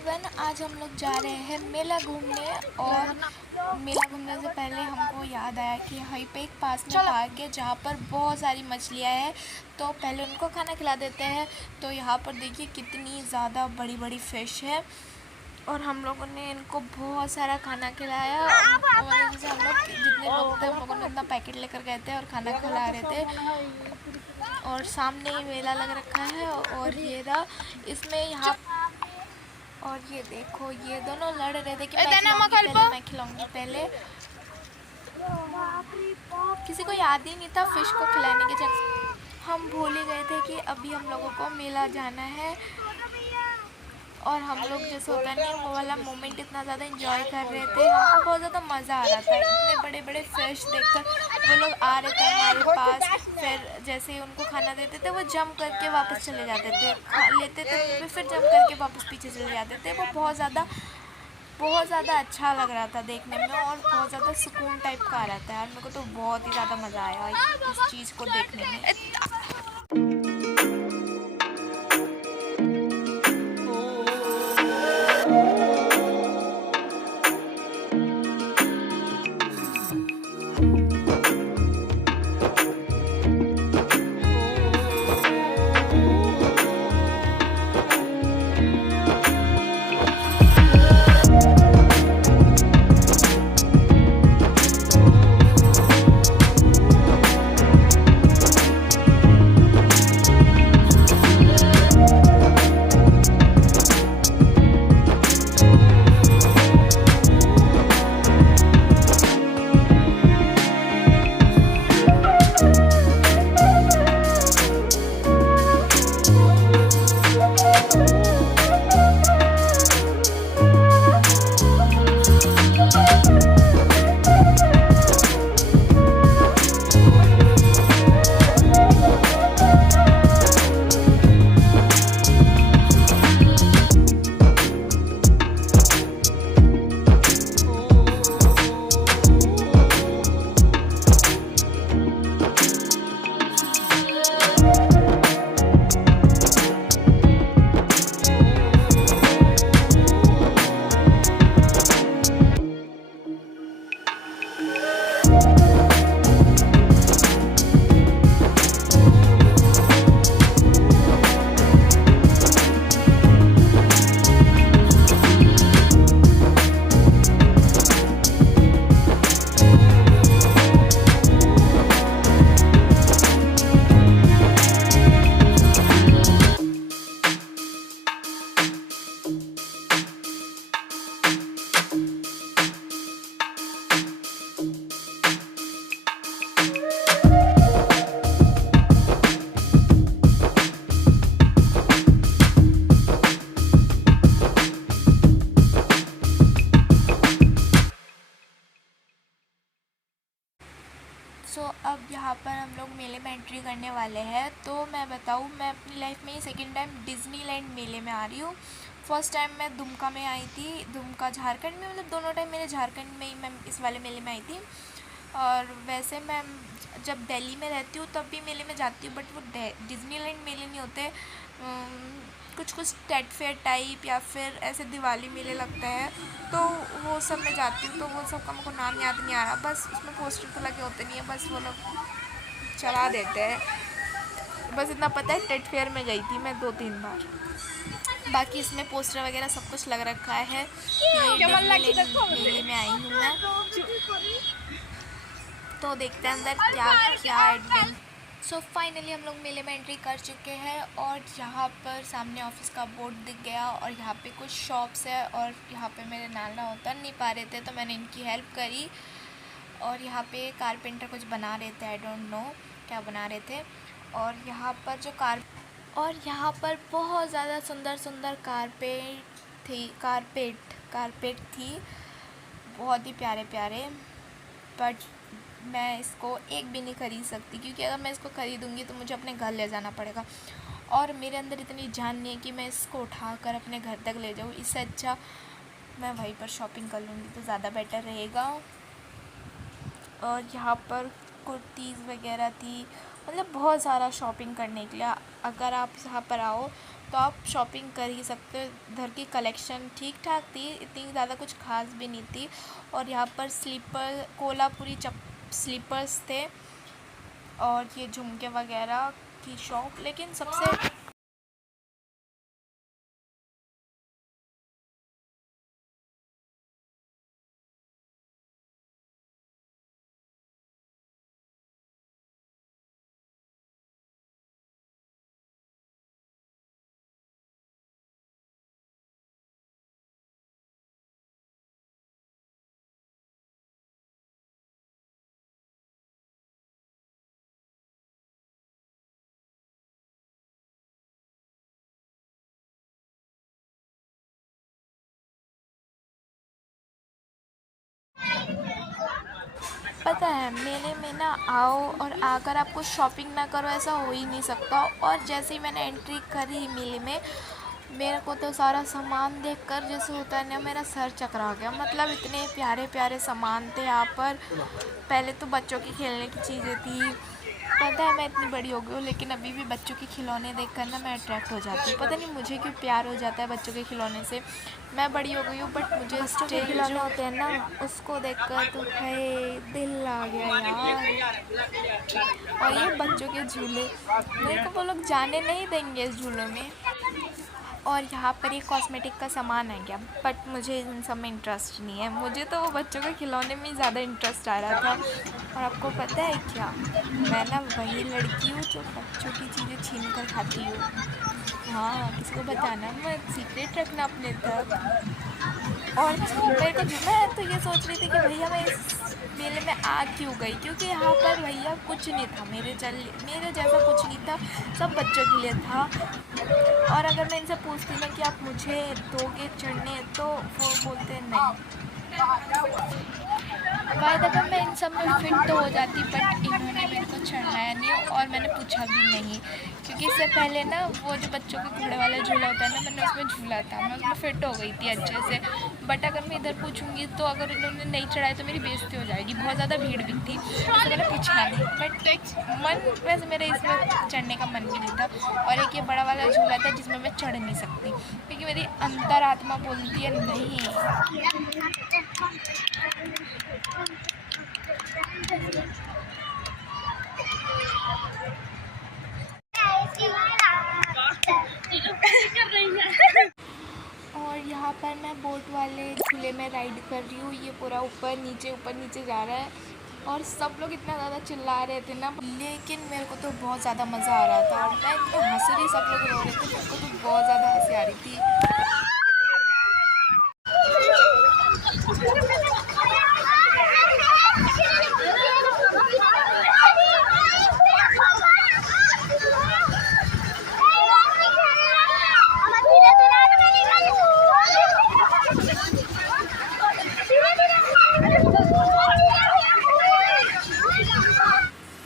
Everyone, आज हम लोग जा रहे हैं मेला घूमने। और मेला घूमने से पहले हमको याद आया कि वहीं पे एक पास में पार्क है जहाँ पर बहुत सारी मछलियाँ हैं, तो पहले उनको खाना खिला देते हैं। तो यहाँ पर देखिए कितनी ज़्यादा बड़ी बड़ी फ़िश है और हम लोगों ने इनको बहुत सारा खाना खिलाया। और जैसे हम लोग जितने लोग थे हम लोगों ने इतना पैकेट लेकर गए थे और खाना खिला रहे थे। और सामने ही मेला लग रखा है और ये रहा इसमें यहाँ। और ये देखो ये दोनों लड़ रहे थे कि मैं खिलाऊंगी पहले। किसी को याद ही नहीं था फिश को खिलाने के चक्कर हम भूल ही गए थे कि अभी हम लोगों को मेला जाना है। और हम लोग जैसे होता नहीं वो वाला मोमेंट इतना ज़्यादा एंजॉय कर रहे थे, हमको बहुत ज़्यादा मज़ा आ रहा था। इतने बड़े बड़े फिश देखकर वो लोग आ रहे थे हमारे पास, फिर जैसे ही उनको खाना देते थे वो जंप करके वापस चले जाते थे, खा लेते थे फिर जंप करके वापस पीछे चले जाते थे। वो बहुत ज़्यादा अच्छा लग रहा था देखने में और बहुत ज़्यादा सुकून टाइप का आ रहा था यार। मेरे को तो बहुत ही ज़्यादा मज़ा आया इस चीज़ को देखने में। अब यहाँ पर हम लोग मेले में एंट्री करने वाले हैं। तो मैं बताऊँ, मैं अपनी लाइफ में ही सेकंड टाइम डिज़नीलैंड मेले में आ रही हूँ। फर्स्ट टाइम मैं दुमका में आई थी, दुमका झारखंड में, मतलब दोनों टाइम मेरे झारखंड में ही मैं इस वाले मेले में आई थी। और वैसे मैं जब दिल्ली में रहती हूँ तब भी मेले में जाती हूँ, बट वो डिज़नीलैंड मेले नहीं होते, कुछ टेट फेयर टाइप या फिर ऐसे दिवाली मेले लगते हैं, तो वो सब मैं जाती हूँ। तो वो सब का मुझको नाम याद नहीं आ रहा, बस उसमें पोस्टर तो लगे होते नहीं है, बस वो लोग चला देते हैं। बस इतना पता है टेट फेयर में गई थी मैं 2-3 बार, बाकी इसमें पोस्टर वगैरह सब कुछ लग रखा है कि मेले में आई हूँ मैं। तो देखते हैं अंदर क्या क्या एडवेंचर। सो फाइनली हम लोग मेले में एंट्री कर चुके हैं और यहाँ पर सामने ऑफिस का बोर्ड दिख गया और यहाँ पे कुछ शॉप्स है और यहाँ पे मेरे नाना उतर नहीं पा रहे थे तो मैंने इनकी हेल्प करी। और यहाँ पे कारपेंटर कुछ बना रहे थे, आई डोंट नो क्या बना रहे थे। और यहाँ पर यहाँ पर बहुत ज़्यादा सुंदर सुंदर कारपेट थी, बहुत ही प्यारे प्यारे। बट मैं इसको एक भी नहीं ख़रीद सकती क्योंकि अगर मैं इसको ख़रीदूँगी तो मुझे अपने घर ले जाना पड़ेगा और मेरे अंदर इतनी जान नहीं है कि मैं इसको उठाकर अपने घर तक ले जाऊँ। इससे अच्छा मैं वहीं पर शॉपिंग कर लूँगी तो ज़्यादा बेटर रहेगा। और यहाँ पर कुर्तीज़ वगैरह थी, मतलब बहुत सारा शॉपिंग करने के लिए। अगर आप यहाँ पर आओ तो आप शॉपिंग कर ही सकते हो। इधर की कलेक्शन ठीक ठाक थी, इतनी ज़्यादा कुछ खास भी नहीं थी। और यहाँ पर स्लीपर कोल्हापुरी स्लीपर्स थे और ये झुमके वगैरह की शॉप। लेकिन सबसे पता है, मेले में ना आओ और आकर आपको शॉपिंग ना करो ऐसा हो ही नहीं सकता। और जैसे ही मैंने एंट्री करी मेले में, मेरे को तो सारा सामान देखकर जैसे होता है ना, मेरा सर चकरा गया। मतलब इतने प्यारे प्यारे सामान थे यहाँ पर। पहले तो बच्चों की खेलने की चीज़ें थी। पता है मैं इतनी बड़ी हो गई हूँ, लेकिन अभी भी बच्चों के खिलौने देखकर ना मैं अट्रैक्ट हो जाती हूँ। पता नहीं मुझे क्यों प्यार हो जाता है बच्चों के खिलौने से। मैं बड़ी हो गई हूँ, बट मुझे बच्चों के खिलौने होते हैं ना, उसको देखकर तो है दिल आ गया यार। और ये बच्चों के झूले, मेरे को वो लोग जाने नहीं देंगे इस झूलों में। और यहाँ पर ये कॉस्मेटिक का सामान है क्या, बट मुझे इन सब में इंटरेस्ट नहीं है। मुझे तो वो बच्चों के खिलौने में ही ज़्यादा इंटरेस्ट आ रहा था। और आपको पता है क्या, मैं ना वही लड़की हूँ जो बच्चों की चीज़ें छीन कर खाती हूँ। हाँ, किसी को बताना मत, सीक्रेट रखना अपने तक। और मेरे को मैं तो ये सोच रही थी कि भैया मैं इस मेले में आ क्यों गई, क्योंकि यहाँ पर भैया कुछ नहीं था मेरे जैसा कुछ नहीं था, सब बच्चों के लिए था। और अगर मैं इनसे पूछती ना कि आप मुझे दोगे चढ़ने, तो वो बोलते नहीं। बाय द वे मैं इन सब में फिट तो हो जाती, बट इन्होंने मेरे को चढ़ाया नहीं और मैंने पूछा भी नहीं। क्योंकि इससे पहले ना वो जो बच्चों के घोड़े वाला झूला होता है ना, मैंने उसमें झूला था, मैं उसमें फिट हो गई थी अच्छे से। बट अगर मैं इधर पूछूंगी तो अगर इन्होंने नहीं चढ़ाया तो मेरी बेइज्जती हो जाएगी। बहुत ज़्यादा भीड़ भी थी, तो मैंने पूछा नहीं। बट मन वैसे मेरे इसमें चढ़ने का मन भी नहीं था। और एक ये बड़ा वाला झूला था जिसमें मैं चढ़ नहीं सकती, क्योंकि मेरी अंतरात्मा बोलती है नहीं। और यहाँ पर मैं बोट वाले झूले में राइड कर रही हूँ। ये पूरा ऊपर नीचे जा रहा है। और सब लोग इतना ज़्यादा चिल्ला रहे थे ना, लेकिन मेरे को तो बहुत ज़्यादा मज़ा आ रहा था। और मैं इतना हंस रही, सब लोग रो रहे थे, मेरे को तो बहुत ज़्यादा हंसी आ रही थी।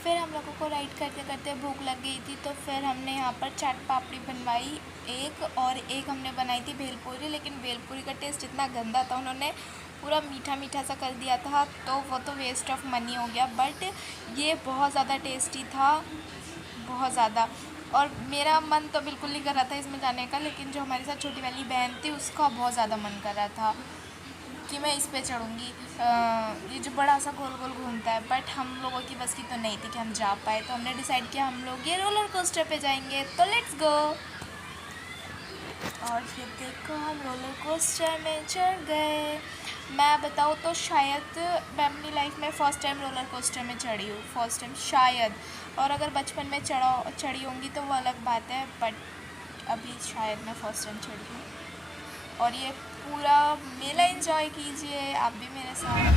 फिर हम लोगों को राइड करते करते भूख लग गई थी, तो फिर हमने यहाँ पर चाट पापड़ी बनवाई एक, और एक हमने बनाई थी भेलपूरी। लेकिन भेलपूरी का टेस्ट इतना गंदा था, उन्होंने पूरा मीठा मीठा सा कर दिया था, तो वो तो वेस्ट ऑफ मनी हो गया। बट ये बहुत ज़्यादा टेस्टी था, बहुत ज़्यादा। और मेरा मन तो बिल्कुल नहीं कर रहा था इसमें जाने का, लेकिन जो हमारे साथ छोटी वाली बहन थी उसका बहुत ज़्यादा मन कर रहा था कि मैं इस पे चढ़ूँगी। ये जो बड़ा सा गोल गोल घूमता है, बट हम लोगों की बस की तो नहीं थी कि हम जा पाए। तो हमने डिसाइड किया हम लोग ये रोलर कोस्टर पे जाएंगे, तो लेट्स गो। और ये देखो हम रोलर कोस्टर में चढ़ गए। मैं बताऊँ तो शायद मैं अपनी लाइफ में फ़र्स्ट टाइम रोलर कोस्टर में चढ़ी हूँ, फर्स्ट टाइम शायद। और अगर बचपन में चढ़ी होंगी तो वो अलग बात है, बट अभी शायद मैं फ़र्स्ट टाइम चढ़ी हूँ। और ये पूरा मेला एंजॉय कीजिए आप भी मेरे साथ।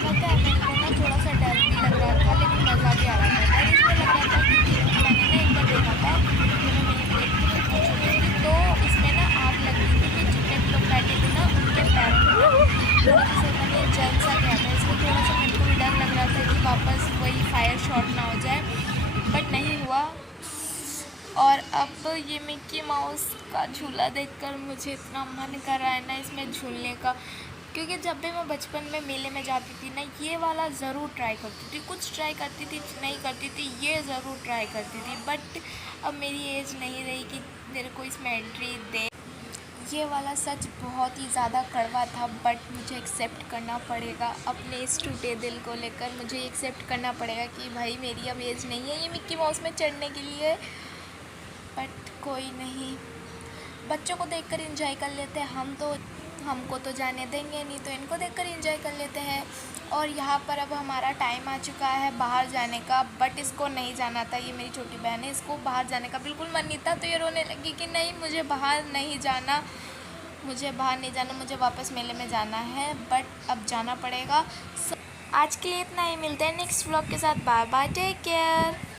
पता है मेरे को ना थोड़ा सा डर भी लग रहा था, लेकिन मज़ा भी आ रहा था। डर इसमें लग रहा था क्योंकि मैंने ना एक बार देखा था, तो इसमें ना आग लग रही थी, तो जितने भी लोग बैठे थे ना उनके पैरों में थोड़ा सा मैंने जल सा गया था। इसलिए थोड़ा सा मेरे को भी डर लग रहा था कि वापस वही फायर शॉट ना हो जाए, बट नहीं हुआ। और अब ये मिक्की माउस का झूला देखकर मुझे इतना मन कर रहा है ना इसमें झूलने का। क्योंकि जब भी मैं बचपन में मेले में जाती थी ना, ये वाला ज़रूर ट्राई करती थी। कुछ ट्राई करती थी, नहीं करती थी, ये ज़रूर ट्राई करती थी। बट अब मेरी एज नहीं रही कि मेरे को इसमें एंट्री दे। ये वाला सच बहुत ही ज़्यादा कड़वा था, बट मुझे एक्सेप्ट करना पड़ेगा। अपने इस टूटे दिल को लेकर मुझे एक्सेप्ट करना पड़ेगा कि भाई मेरी अब एज नहीं है ये मिक्की माउस में चढ़ने के लिए। बट कोई नहीं, बच्चों को देखकर एंजॉय कर लेते हैं। हमको तो जाने देंगे नहीं, तो इनको देखकर एंजॉय कर लेते हैं। और यहाँ पर अब हमारा टाइम आ चुका है बाहर जाने का, बट इसको नहीं जाना था। ये मेरी छोटी बहन है, इसको बाहर जाने का बिल्कुल मन नहीं था, तो ये रोने लगी कि नहीं मुझे बाहर नहीं जाना, मुझे बाहर नहीं जाना, मुझे वापस मेले में जाना है। बट अब जाना पड़ेगा। आज के लिए इतना ही, मिलते हैं नेक्स्ट व्लॉग के साथ। Bye bye, take care.